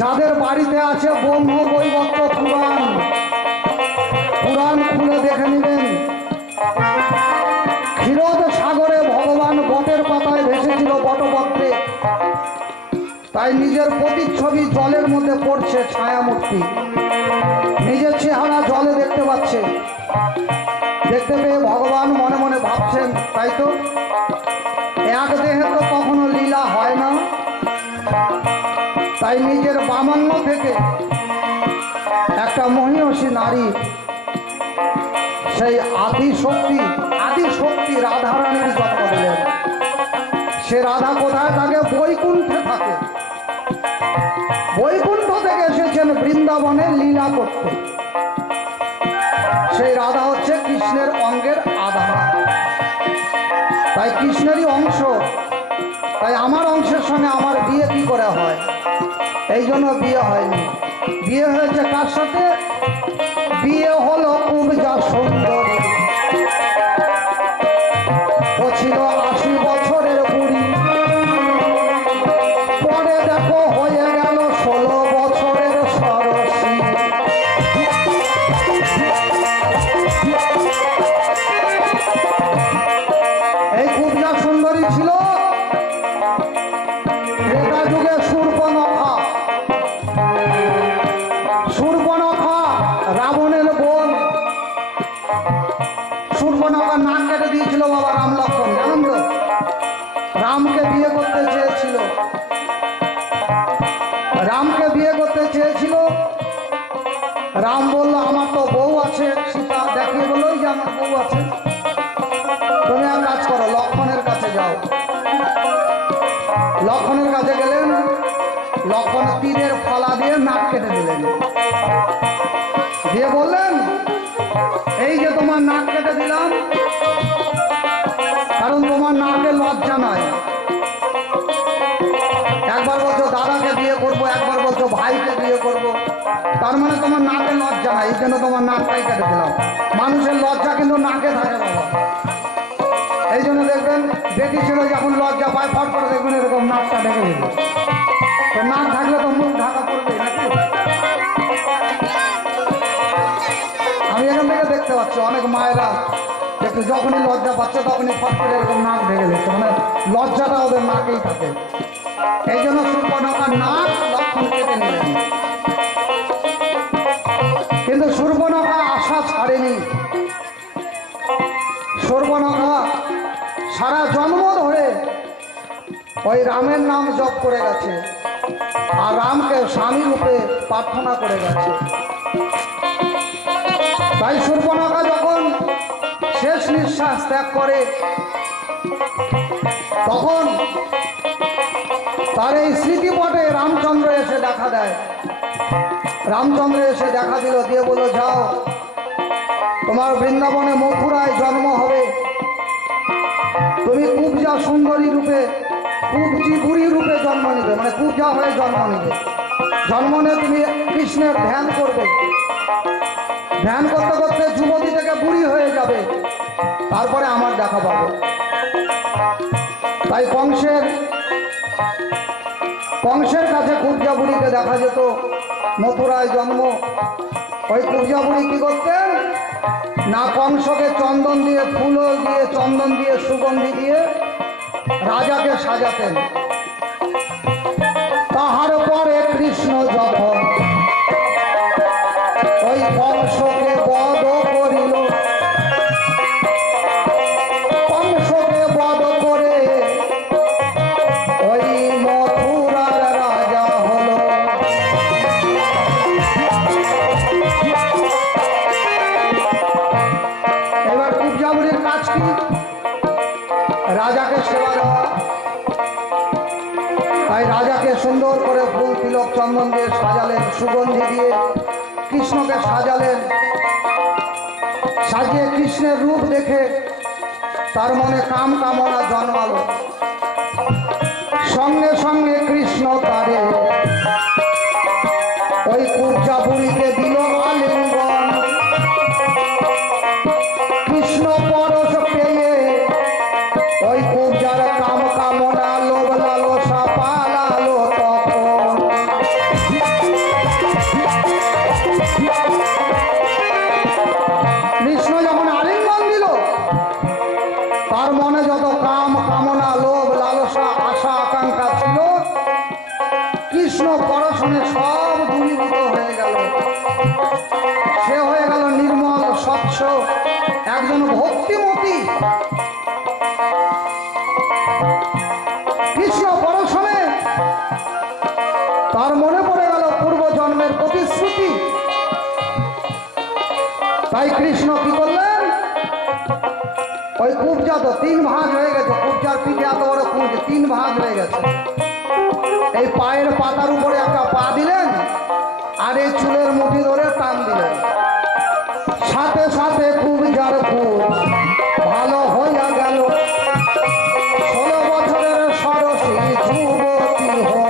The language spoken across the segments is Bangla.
যাদের বাড়িতে আছে ব্রহ্ম বৈবত্য পুরাণ পুরাণ খুলে দেখে নেবেন। ক্ষীরদ সাগরে ভগবান বটের পাতায় ভেসেছিল বটপত্রে। তাই নিজের প্রতিচ্ছবি জলের মধ্যে পড়ছে ছায়ামূর্তি। নিজের চেহারা জলে দেখতে পাচ্ছে। দেখতে পেয়ে ভগবান মনে মনে ভাবছেন, তাই তো? তাই নিজের বামান্য থেকে একটা মহিষী নারী, সেই আদি শক্তি আদি শক্তি রাধারানীর জন্ম দিলেন। সে রাধা কোথায় থাকে? বৈকুণ্ঠে থাকে। বৈকুণ্ঠ থেকে এসেছেন বৃন্দাবনে লীলা করতে। সেই রাধা হচ্ছে কৃষ্ণের অঙ্গের আধার। তাই কৃষ্ণেরই অংশ। তাই আমার অংশের সঙ্গে আমার বিয়ে কি করে হয়? এই জন্য বিয়ে হয়নি। বিয়ে হয়েছে কার সাথে? বিয়ে হলো যা সুন্দর সূর্পনখা নাক কেটে দিয়েছিল বাবা রাম লক্ষণ, জানেন তো? রামকে বিয়ে করতে চেয়েছিল। রামকে বিয়ে করতে চেয়েছিল। রাম বলল, আমার তো বউ আছে। সীতা দেখিয়ে বলল যে আমার বউ আছে। তুমি এক কাজ করো, লক্ষণের কাছে যাও। লক্ষণের কাছে গেলেন। লক্ষণ তীরের ফলা দিয়ে নাক কেটে দিলেন। দিয়ে বললেন এই যে তোমার নাক কেটে দিলাম, কারণ তোমার নাকে লজ্জা নাই। একবার বলছো দাদাকে বিয়ে করব, একবার বলছো ভাইকে বিয়ে করব। তার মানে তোমার নাকে লজ্জা নাই, এই জন্য তোমার নাকটাই কেটে দিলাম। মানুষের লজ্জা কিন্তু নাকে থাকে বাবা এই জন্য দেখবেন বেটি ছিল যখন লজ্জা পায় ফট করে দেখবেন এরকম নাকটা ঢেকে দিল। তো নাক থাকলে তো মুখ ঢাকা পড়বে নাকি? দেখতে পাচ্ছি, অনেক মায়েরা একটু যখনই লজ্জা পাচ্ছে তখনই ফট করে এরকম নাক ঢেকে দিচ্ছে। মানে লজ্জাটা ওদের নাকেই থাকে। এই জন্য সূর্পনখার নাক লক্ষণ কেটে নিলেন কিন্তু সূর্পনখা আশা ছাড়েনি। সূর্পনখা সারা জন্ম ধরে ওই রামের নাম জপ করে গেছে। আর রামকে স্বামী রূপে প্রার্থনা করে গেছে। তাই সূর্পনখা যখন শেষ নিঃশ্বাস ত্যাগ করে, তখন তার এই স্মৃতিপটে রামচন্দ্র এসে দেখা দেয়। রামচন্দ্র এসে দেখা দিল, দিয়ে বলল, যাও, তোমার বৃন্দাবনে মথুরায় জন্ম হবে। তুমি কুবজা সুন্দরী রূপে কুবজি বুড়ি রূপে জন্ম নিবে মানে কুবজা হয়ে জন্ম নিবে। জন্ম নিয়ে তুমি কৃষ্ণের ধ্যান করবে। ধ্যান করতে করতে যুবতী থেকে বুড়ি হয়ে যাবে। তারপরে আমার দেখা পাবো। তাই কংসের কংসের কাছে কুবজা বুড়িকে দেখা যেত। মথুরায় জন্ম। ওই কুবজা বুড়ি কি করতেন? না কংসকে চন্দন দিয়ে ফুল দিয়ে, চন্দন দিয়ে, সুগন্ধি দিয়ে রাজাকে সাজাতেন। তিলক চন্দন দিয়ে সাজালেন, সুগন্ধি দিয়ে কৃষ্ণকে সাজালেন, সাজিয়ে কৃষ্ণের রূপ দেখে তার মনে কাম কামনা জন্মাল। সঙ্গে সঙ্গে কৃষ্ণ তারে স্বচ্ছ একজন ভক্তিমতী। কৃষ্ণ পরশনে তার মনে পড়ে গেল পূর্ব জন্মের প্রতিশ্রুতি। তাই কৃষ্ণ কি করলেন? ওই কুবজা তো তিন ভাগ হয়ে গেছে। কুবজার পিঠে এত বড় কুঁজ তিন ভাগ হয়ে গেছে। এই পায়ের পাতার উপরে একটা পা দিলেন আর এই চুলের মুঠি ধরে টান দিলেন। সাথে সাথে কুবজার কুজ ভালো হইয়া গেল। ষোলো বছরের সরসী যুবতী হইল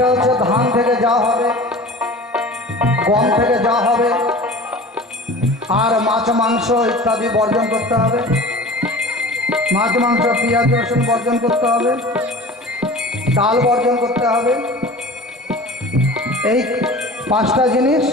একটা হচ্ছে ধান থেকে যা হবে, গম থেকে যা হবে, আর মাছ, মাংস ইত্যাদি বর্জন করতে হবে। মাছ, মাংস, পেঁয়াজ, রসুন বর্জন করতে হবে, ডাল বর্জন করতে হবে। এই পাঁচটা জিনিস